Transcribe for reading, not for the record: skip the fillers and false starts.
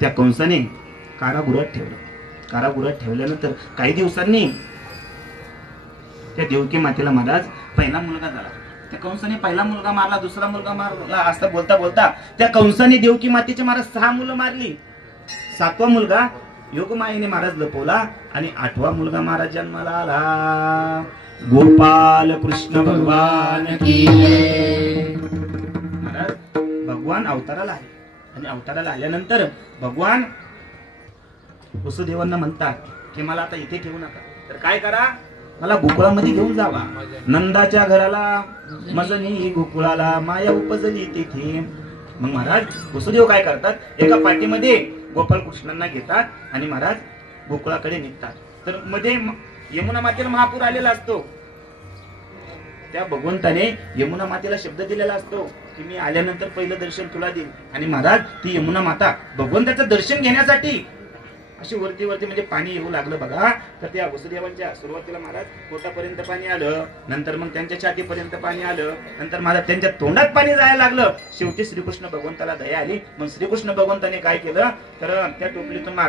त्या कंसाने कारागृहात ठेवलं. कारागृहात ठेवल्यानंतर काही दिवसांनी त्या देवकी मातेला महाराज पहिला मुलगा झाला. त्या कंसाने पहिला मुलगा मारला, दुसरा मुलगा मारला, असं बोलता बोलता त्या कंसाने देवकी मातेचे महाराज 6 मुलं मारली. 7वा मुलगा योगमायेने महाराज लपवला आणि 8वा मुलगा महाराज जन्माला आला. गोपाल कृष्ण भगवान की जय. महाराज भगवान अवताराला आले आणि अवताराला आल्यानंतर भगवान वसुदेवांना म्हणतात की मला आता इथे ठेवू नका, तर काय करा, मला गोकुळामध्ये घेऊन जावा. नंदाच्या घराला मजनी गोकुळाला माया उपजली तेथे. मग महाराज वसुदेव काय करतात, एका पाठीमध्ये गोपाल कृष्णांना घेतात आणि महाराज गोकुळाकडे निघतात. तर मध्ये यमुना मातेला महापूर आलेला असतो. त्या भगवंताने यमुना मातेला शब्द दिलेला असतो की मी आल्यानंतर पहिलं दर्शन तुला देईन. आणि महाराज ती यमुना माता भगवंताचं दर्शन घेण्यासाठी अशी वरती वरती म्हणजे पाणी येऊ लागलं बघा. तर त्या वसुदेवांच्या सुरुवातीला महाराज पोटापर्यंत पाणी आलं, नंतर मग त्यांच्या छातीपर्यंत पाणी आलं, नंतर महाराज त्यांच्या तोंडात पाणी जायला लागलं. शेवटी श्रीकृष्ण भगवंताला दया आली. मग श्रीकृष्ण भगवंताने काय केलं, तर त्या टोपलीतून महाराज